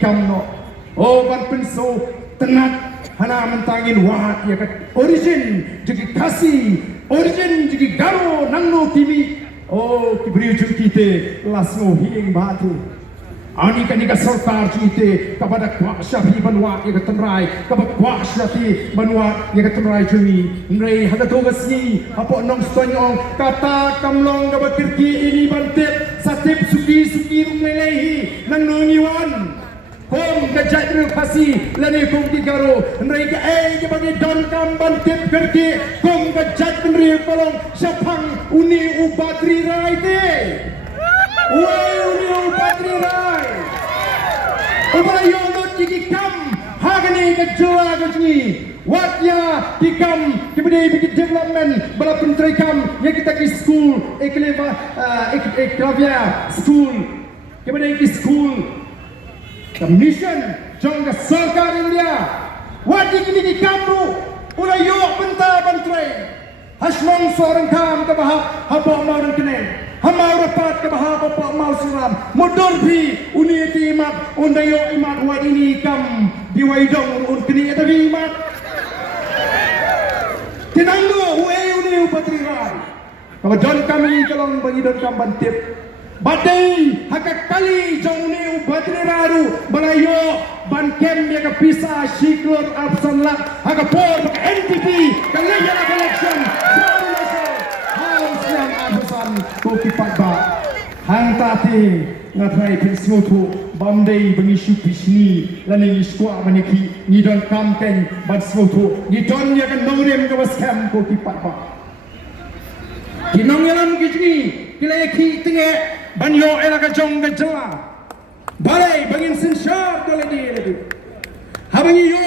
kam no. Oh ban penso tenat hana mentangin wahat ya kat origin jadi kasih origin jadi garo nangno kimi. Oh kibri ujung kita lasno hiing batu. Ani kan ika sarkar cite kepada kuasa pi banwa ia ketenrai kepada kuasa pi banwa ia ketenrai jumi nrei hada togasni apa nong stonyong kata kamlong kepada kirki ini bantet satip suki mengelaihi nang nongiwan Pung kejat relokasi lani kong tigaro nrei ke ke bagi don kam bantet kirki kong kejat nrei kolong sapang uni ubadri rai te Wai uni ubadri rai Ubara yolot jiki kam hagani ke jela ke sini watya dikam kemudian bikin development bala penteri kam yang kita ke school eklavia school kemudian ke school mission jong ke sarkar India wajib ini kamu ulai yok benta penteri haslong seorang kam ke bahap haba mau dan kenen Hamau rapat ke bahap apa mau suram modor bi uniti imat undayo imat wa ini kam diwaidong kini tapi imat tinangdo uwe uni upatrirai kalau don kami kalau bagi don kam bantip badai hakak kali jong uni upatriraru balayo ban kem dia ke pisah shiklot absan lak hakak por ke NTP kalaya election Koki Patba hang tati ngatrai pensutu bamdei bengisu pisni lani skwa maniki ni don kampen ban sutu ni don ya kan nongrem ke waskam Koki Patba kinong yalam kijni kileki tinge banyo elaka jong ke jela balai bangin sensyar dole di lagi habangi yo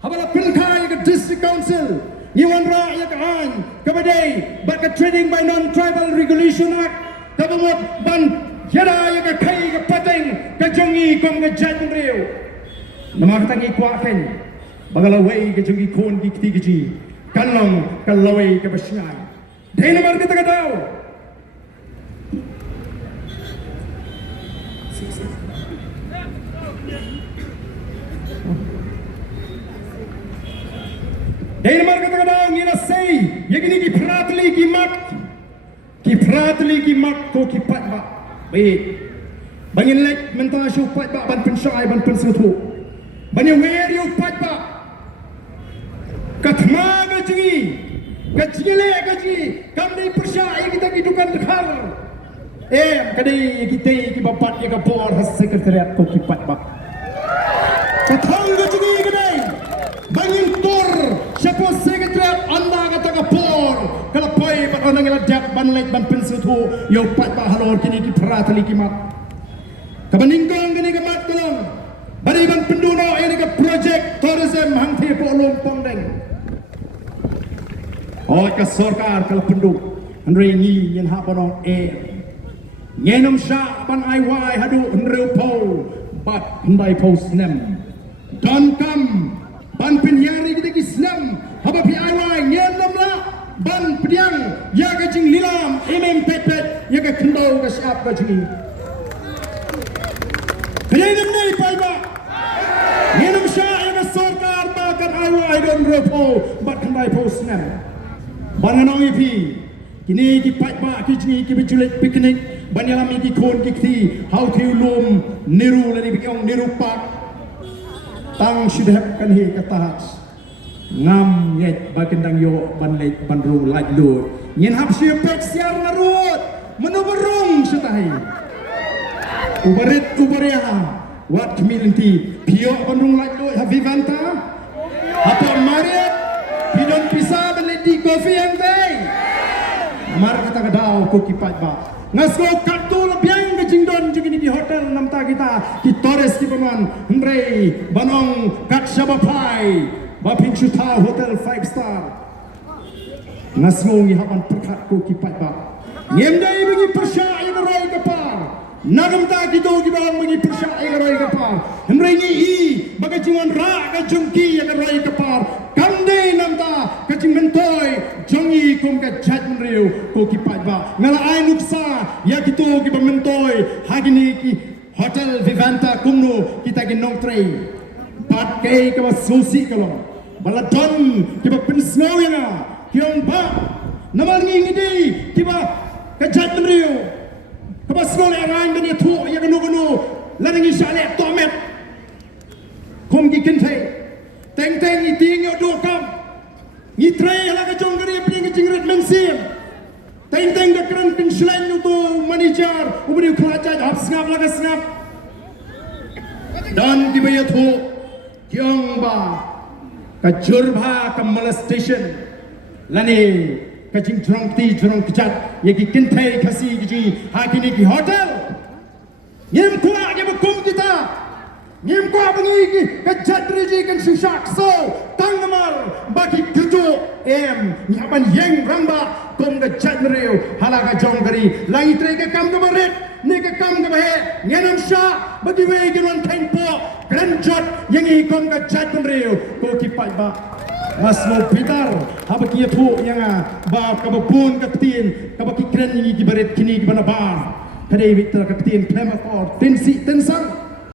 habala penkai ke district council Iwan rakyat kahan kepadai bakat trading by non-tribal regulation act tabamot ban yada ya ke kai ke pateng ke jongi kom ke jat riu nama katangi kuaken bagalawai ke jongi kon di kiti kiti kanong kalawai ke basingai dai namar kita kadau Dai namar kata kadang ina sei yagini ki pratli ki mat ko ki patba baik bangin lek mentang syu patba ban pensai ban pensutu bani wer yu patba katma gaji kajile gaji kam dei persai kita kidukan dekhar kadai kita ki bapat ya ka bor has sekretariat ko ki patba kathang gaji kadai bangin tur siapa sekretariat anda kata kapor kalau poi pat orang yang dak ban lek ban pensutu yo pat ba halor kini ki pratali ki mat kabaningkong kini ki mat tolong bari ban penduno ini ke projek tourism hang thi po lom Pongdeng ke sarkar kalau pendu andre ni yen ha bonong ngenom Shah ban ai wai hadu nreu po bat ndai po snem don kam ban penyari kita Islam apa pi awai ngenom la ban pediang ya ke jing lilam pepet ya ke kendau ke siap ke jing kenam nei palba ngenom Shah ya ke sarkar makan awai don ropo bat kendai posnem ban anong ipi kini ki patba ki jing ki bejulik piknik ban yalam ki kon ki ti how to lum niru lani biong niru pak tang sidap kan hi kata ngam yet bakendang yo ban lek ban ru laj lut nyen hap sia pek siar narut menuberung setahi ubaria wat kemilenti pio ban ru laj lut havivanta apa mariat bidon pisa ban lek di kopi yang day mar kata kadau ko kipat ba ngasko kartu lebiang ke jingdon juga di hotel namta kita ki tores ki paman hrei banong kat sabapai bapin chuta hotel 5 star ngasko ngi hapan perkat ko ki patba nyemdai bagi persya yang roi kapar nagam ta ki do ki bang bagi persya yang roi kapar hrei ni i bagai jingon ra ka jungki yang roi kapar kandai namta ka jing mentoy jongi kom ka jat riu ko ki patba ngala ai nuksa ya ki to ki mentoy hagini ki hotel vivanta kumno kita kita ke nong tray bat ke ba susi kalau baladon kiba pensnow yang kiong ba namal ngi di kiba kajat menriu kiba skol yang ni tu yang ganu laringi syale tomet kom gi kinte teng iting yo do kam ni tray la ka jong gari ping jingret mensim teng da kran pin shlain tu manager ubri khlaja hap snap la ka snap dan kiba yo tu kiong ba ka jurba ka molestation lani ka jing jurong kejat ye ki kintai kasi ji hakini ki hotel ngim kwa ge bukum kita ngim kwa bengi ki ka jadri kan shushak so tangmar baki kerjo nyaban yeng ramba kom ka jadreu hala ka jonggari langi tre ka kam ka baret ne ka kam ka bahe ngenam Shah bagi we ki non tempo granjot yengi kom ka jadreu ko ki pai ba maslo pitar haba ki tu yang ba ka bun ka tin ka ba ki kren ni ki baret kini ki bana ba kadai victor ka tin plema for tensi tensang